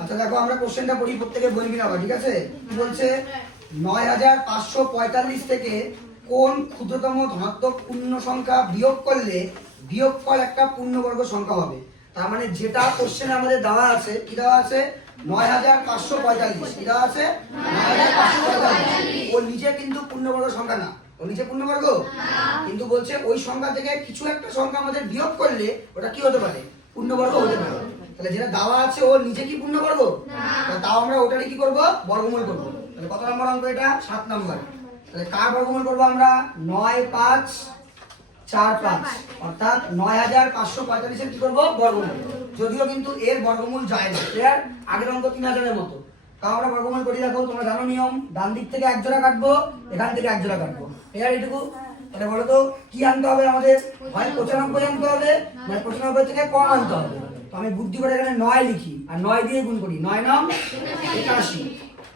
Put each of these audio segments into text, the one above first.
আচ্ছা দেখো আমরা কোশ্চেনটা পড়ি, প্রত্যেকে বই মিলাবো, ঠিক আছে? কি বলছে? 9545 থেকে কোন ক্ষুদ্রতম ধনাত্মক পূর্ণ সংখ্যা বিয়োগ করলে বিয়োগফল একটা পূর্ণবর্গ সংখ্যা হবে। তার মানে যেটা কোশ্চেনে আমাদের দেওয়া আছে, কি দেওয়া আছে? 9545। কি দেওয়া আছে? 9545। ও নিচে কিন্তু পূর্ণবর্গ সংখ্যা না, ও নিচে পূর্ণবর্গ কিন্তু বলছে ওই সংখ্যা থেকে কিছু একটা সংখ্যা আমাদের বিয়োগ করলে ওটা কি হতে পারে? পূর্ণবর্গ হতে পারে। তাহলে যেটা দেওয়া আছে ওর নিচে কি পূর্ণবর্গ? তাও আমরা ওটারই কি করব? বর্গমূল করব। তাহলে কত নম্বর অঙ্ক এটা? 7 নম্বর। তাহলে কার বর্গমূল করব আমরা? 9545, অর্থাৎ 9545 এর কি করব? বর্গমূল। যদিও কিন্তু এর বর্গমূল যায় না, ক্লিয়ার? আগের অঙ্ক 3000 এর মতো। তাও আমরা বর্গমূল করি। দেখো তোমরা জানো নিয়ম, ডান দিক থেকে এক জোড়া কাটবো, এখান থেকে এক জোড়া কাটবো, ক্লিয়ার? এটুকু। তাহলে বলো তো কি আনতে হবে আমাদের? হয় 95 আনতে হবে, না 95 থেকে কম আনতে হবে। তো আমি বুদ্ধি করে এখানে 9 লিখি আর 9 দিয়ে গুণ করি। 9 9 81।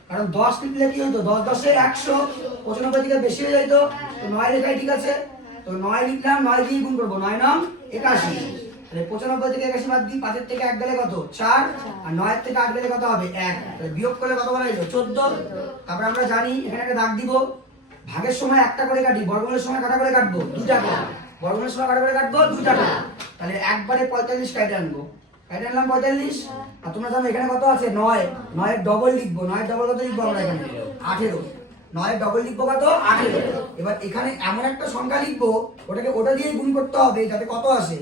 কারণ 10 লিখলে কি হতো? 10 10 এ 100, 95 থেকে বেশি হয়ে যেত। তো 9 লেখাই ঠিক আছে। তো 9 লিখলাম, 9 দিয়ে গুণ করব। 9 9 81। তাহলে 95 থেকে 81 বাদ দিই, 5 এর থেকে 1 গেলে কত? 4, আর 9 এর থেকে 8 গেলে কত হবে? 1। তাহলে বিয়োগ করলে কত বলা হলো? 14। তারপর আমরা জানি এখানে একটা দাগ দিব। ভাগের সময় একটা করে কাটি, বর্গমূলের সময় কাটা করে কাটবো 2টা করে। বর্গমূলের সময় কাটা করে কাটবো 2টা করে। তাহলে একবারে 45 কাটে আনবো। কাটে আনলাম 45। আর তোমরা জানো এখানে কত আছে? 9। 9 এর ডবল লিখবো। 9 এর ডবল কত লিখবো আমরা এখানে? 18। 9 এর ডবল লিখবো কত? 18। এবার এখানে এমন একটা সংখ্যা লিখবো, ওটাকে ওটা দিয়ে গুণ করতে হবে যাতে কত আসে?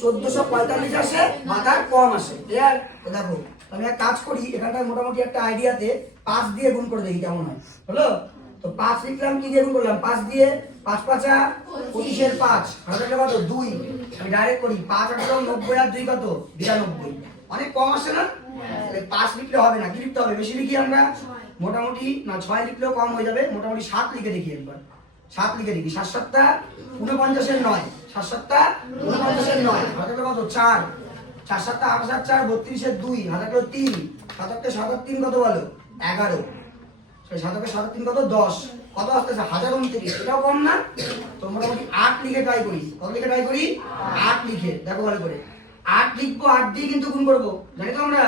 1445 আসে বা তার কম আসে, ক্লিয়ার? তো দেখো আমি এক কাজ করি, এখানটায় মোটামুটি একটা আইডিয়াতে 5 দিয়ে গুণ করে দেখি কেমন হয়। হলো? তো 5 লিখলাম, কি দিয়ে গুণ করলাম? 5 দিয়ে। 5 5 25 এর 5 আর এটা কত? 2। আমি ডাইরেক্ট করি। 5 8 90 আর 2 কত? 92। অনেক কম আসে না? তাহলে 5 লিখলে হবে না, কি লিখতে হবে? বেশি লিখি আমরা। মোটামুটি না 6 লিখলেও কম হয়ে যাবে, মোটামুটি 7 লিখে দেখি একবার। 7 লিখে দেখি। 7 7 49 এর 9। 7 7 49 এর 9 হাতে কত? 4। 4 7 8 7 4 32 এর 2 হাতে 3। 7 8 7 3 কত বলো? 11। 7 8 7 3 কত? 10। কত আসতেছে? 1029। এটাও কম না? তো মোটামুটি 8 লিখে ট্রাই করি। কত লিখে ট্রাই করি? 8 লিখে দেখো ভালো করে। 8 লিখবো, 8 দিয়ে কিন্তু গুণ করবো, জানি তো আমরা।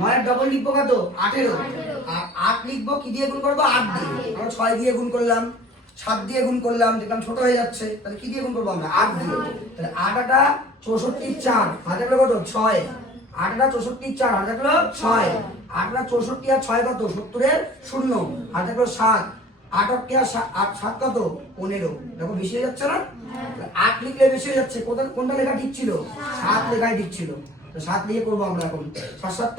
9 এর ডবল লিখবো কত? 18। আর 8 লিখবো, কি দিয়ে গুণ করবো? 8 দিয়ে। আমরা 6 দিয়ে গুণ করলাম, 7 দিয়ে গুণ করলাম, দেখলাম ছোট হয়ে যাচ্ছে, তাহলে কি দিয়ে গুণ করবো আমরা? 8 দিয়ে। তাহলে 8 8 64 4 হাতে কত? 6। 8 8 64 4 হাতে 6। 8 8 64 আর 6 কত? 70 এর 0 হাতে 7। 8 8 আর 7 কত? 15। দেখো বেশি হয়ে যাচ্ছে না? 8 লিখলে বেশি হয়ে যাচ্ছে। কোনটা লেখা ঠিক ছিল? 7 লেখাই ঠিক ছিল। তো 7 লিখে করবো আমরা এখন। 7 7